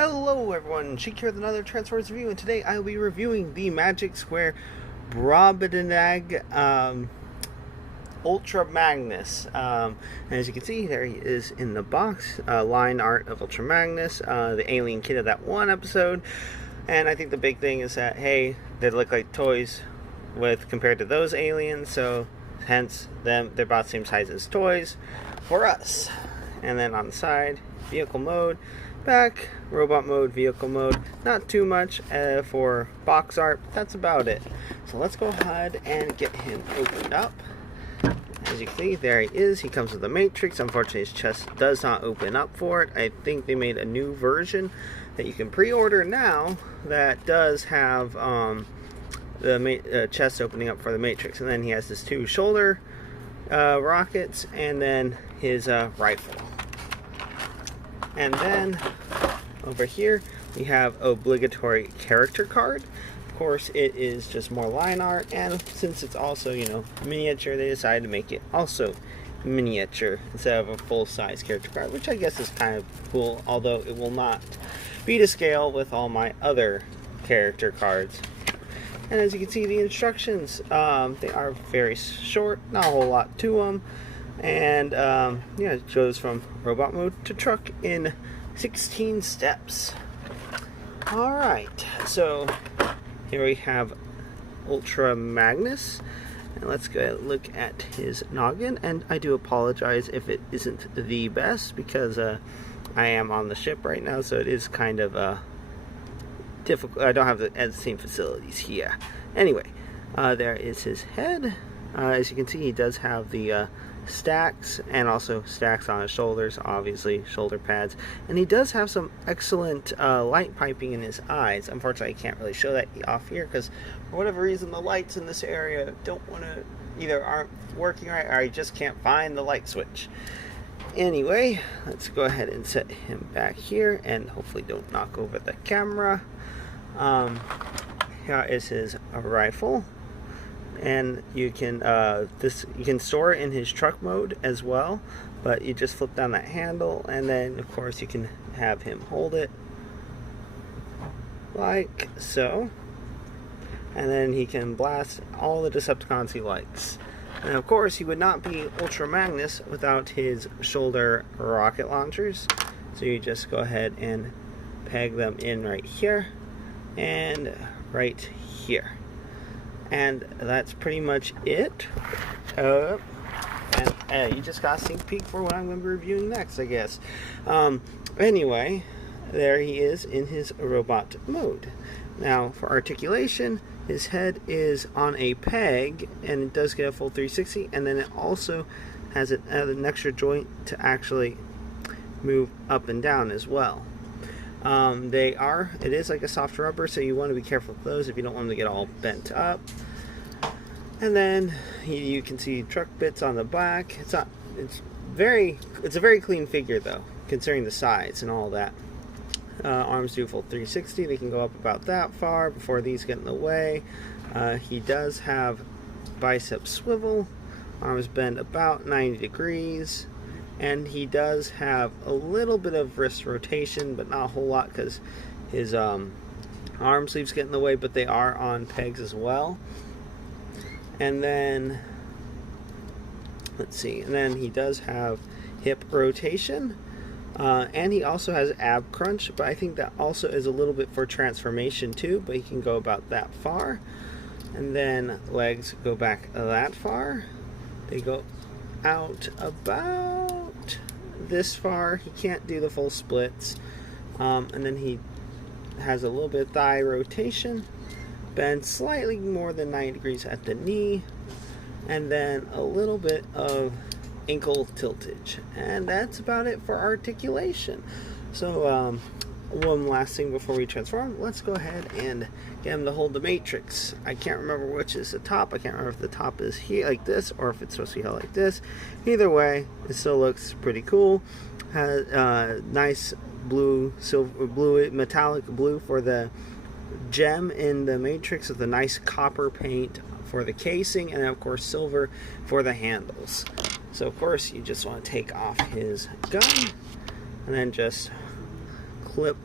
Hello everyone, Sheek here with another Transformers review, and today I will be reviewing the Magic Square Brobdingnag Ultra Magnus. And as you can see, there he is in the box, line art of Ultra Magnus, the alien kid of that one episode. And I think the big thing is that, hey, they look like toys compared to those aliens, so hence they're about the same size as toys for us. And then on the side, vehicle mode, back, robot mode, vehicle mode. Not too much for box art, but that's about it. So let's go ahead and get him opened up. As you can see, there he is. He comes with a matrix. Unfortunately, his chest does not open up for it. I think they made a new version that you can pre-order now that does have the chest opening up for the matrix. And then he has his two shoulder rockets and then his rifle. And then over here we have obligatory character card. Of course, it is just more line art, and since it's also, miniature, they decided to make it also miniature instead of a full-size character card, which I guess is kind of cool, although it will not be to scale with all my other character cards. And as you can see, the instructions, they are very short, not a whole lot to them. And it goes from robot mode to truck in 16 steps. Alright, so here we have Ultra Magnus. And let's go look at his noggin. And I do apologize if it isn't the best, because I am on the ship right now, so it is kind of difficult. I don't have the same facilities here. Anyway, there is his head. As you can see, he does have the stacks, and also stacks on his shoulders, obviously shoulder pads, and he does have some excellent light piping in his eyes. Unfortunately, I can't really show that off here because for whatever reason the lights in this area don't want to, either aren't working right or I just can't find the light switch. Anyway, let's go ahead and set him back here and hopefully don't knock over the camera. Here is his rifle. And you can you can store it in his truck mode as well, but you just flip down that handle, and then of course you can have him hold it like so, and then he can blast all the Decepticons he likes. And of course he would not be Ultra Magnus without his shoulder rocket launchers, so you just go ahead and peg them in right here and right here. And that's pretty much it. And you just got a sneak peek for what I'm going to be reviewing next, I guess. Anyway, there he is in his robot mode. Now, for articulation, his head is on a peg, and it does get a full 360, and then it also has an extra joint to actually move up and down as well. It is like a soft rubber, so you want to be careful with those if you don't want them to get all bent up. And then you can see truck bits on the back. It's a very clean figure though, considering the size and all that. Arms do full 360. They can go up about that far before these get in the way. He does have bicep swivel. Arms bend about 90 degrees. And he does have a little bit of wrist rotation, but not a whole lot because his arm sleeves get in the way, but they are on pegs as well. And then, let's see, and then he does have hip rotation, and he also has ab crunch, but I think that also is a little bit for transformation too, but he can go about that far. And then legs go back that far. They go out about this far. He can't do the full splits. And then he has a little bit of thigh rotation, bend slightly more than 90 degrees at the knee, and then a little bit of ankle tiltage. And that's about it for articulation. So one last thing before we transform, let's go ahead and get him to hold the matrix. I can't remember which is the top. I can't remember if the top is here like this or if it's supposed to be held like this. Either way, it still looks pretty cool. Has nice blue, silver, blue, metallic blue for the gem in the matrix, with a nice copper paint for the casing, and of course silver for the handles. So of course you just want to take off his gun and then just clip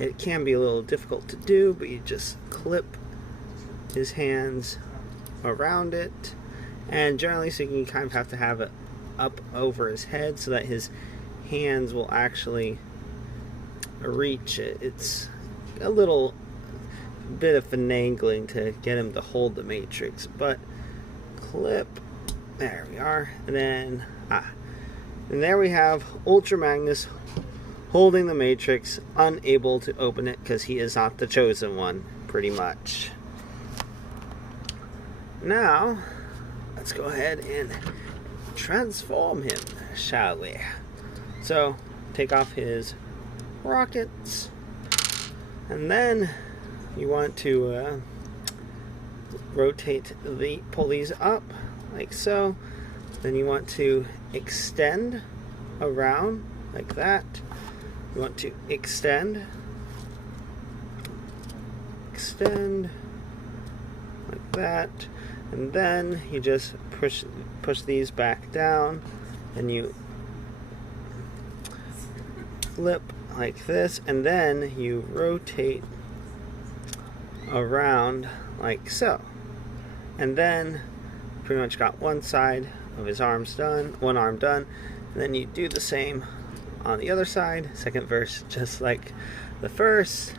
it can be a little difficult to do, but you just clip his hands around it, and generally so you kind of have to have it up over his head so that his hands will actually reach it. It's a little bit of finagling to get him to hold the matrix, but clip, there we are, and then and there we have Ultra Magnus holding the matrix, unable to open it because he is not the chosen one, pretty much. Now let's go ahead and transform him, shall we? So take off his rockets, and then you want to pull these up like so. Then you want to extend around like that. You want to extend like that, and then you just push these back down, and you flip like this, and then you rotate around like so, and then pretty much got one side of his arms done, one arm done, and then you do the same on the other side, second verse just like the first,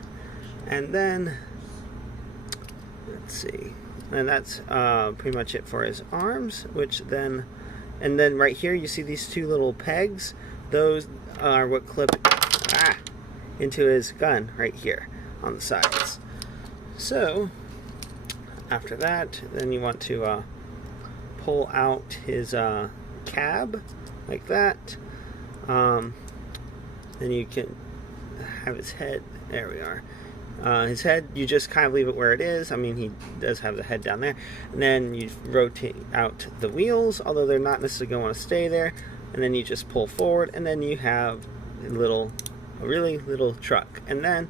and then let's see, and that's pretty much it for his arms, and then right here you see these two little pegs, those are what clip into his gun right here on the sides. So after that, then you want to pull out his cab like that. Then you can have his head. There we are. His head, you just kind of leave it where it is. I mean, he does have the head down there. And then you rotate out the wheels, although they're not necessarily going to want to stay there. And then you just pull forward, and then you have a really little truck. And then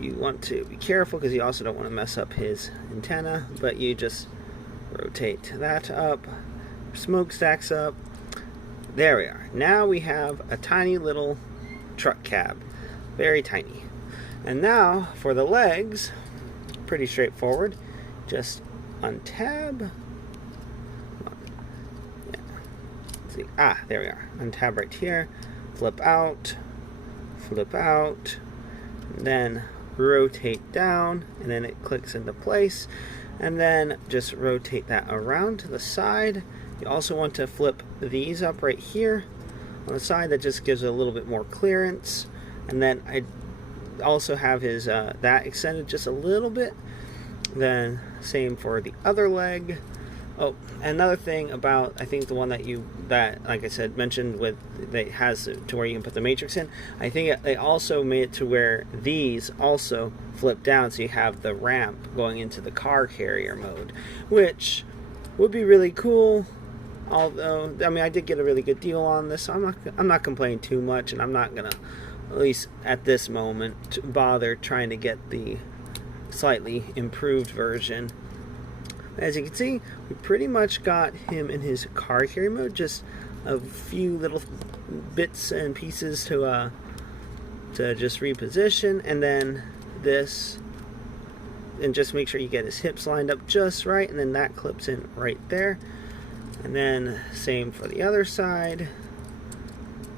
you want to be careful because you also don't want to mess up his antenna, but you just rotate that up, smokestacks up. There we are. Now we have a tiny little truck cab, very tiny. And now for the legs, pretty straightforward. Just untab. Yeah. Let's see. There we are. Untab right here. Flip out, then rotate down, and then it clicks into place, and then just rotate that around to the side. You also want to flip these up right here on the side. That just gives it a little bit more clearance. And then I also have his that extended just a little bit. Then same for the other leg. Oh, another thing about, I think the one that like I said, mentioned with, that has to where you can put the matrix in, I think they also made it to where these also flip down, so you have the ramp going into the car carrier mode, which would be really cool. Although, I mean, I did get a really good deal on this, so I'm not complaining too much, and I'm not gonna, at least at this moment, bother trying to get the slightly improved version. As you can see, we pretty much got him in his car carrier mode. Just a few little bits and pieces to just reposition, and then this, and just make sure you get his hips lined up just right, and then that clips in right there. And then same for the other side.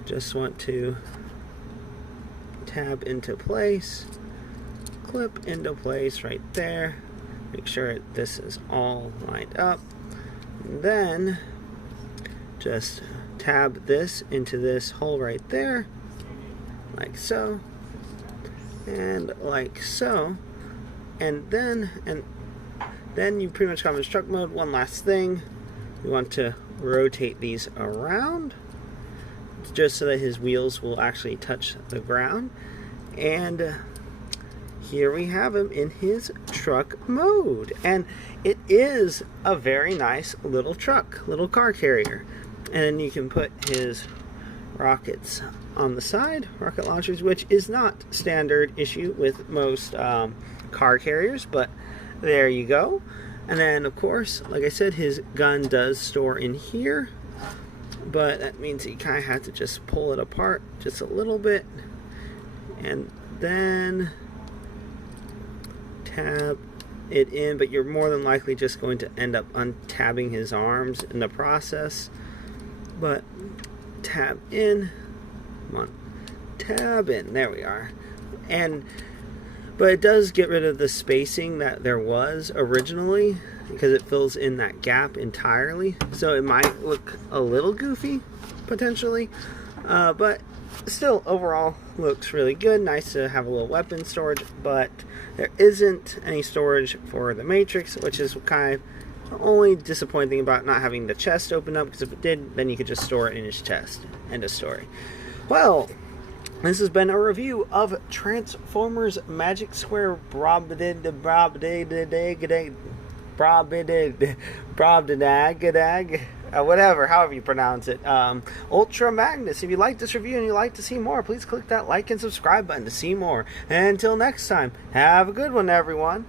Just want to tab into place, clip into place right there. Make sure this is all lined up. And then just tab this into this hole right there, like so, and like so. And then you pretty much come in truck mode. One last thing, you want to rotate these around just so that his wheels will actually touch the ground. And here we have him in his truck mode, and it is a very nice little truck, little car carrier. And you can put his rockets on the side, rocket launchers, which is not standard issue with most car carriers, but there you go. And then of course, like I said, his gun does store in here, but that means you kind of have to just pull it apart just a little bit, and then tab it in, but you're more than likely just going to end up untabbing his arms in the process. But tab in, come on, tab in, there we are. But it does get rid of the spacing that there was originally, because it fills in that gap entirely. So it might look a little goofy, potentially, but still overall looks really good. Nice to have a little weapon storage, but there isn't any storage for the Matrix, which is kind of the only disappointing thing about not having the chest open up, because if it did, then you could just store it in his chest. End of story. Well, this has been a review of Transformers Magic Square whatever, however you pronounce it. Ultra Magnus. If you like this review and you'd like to see more, please click that like and subscribe button to see more. And until next time, have a good one, everyone.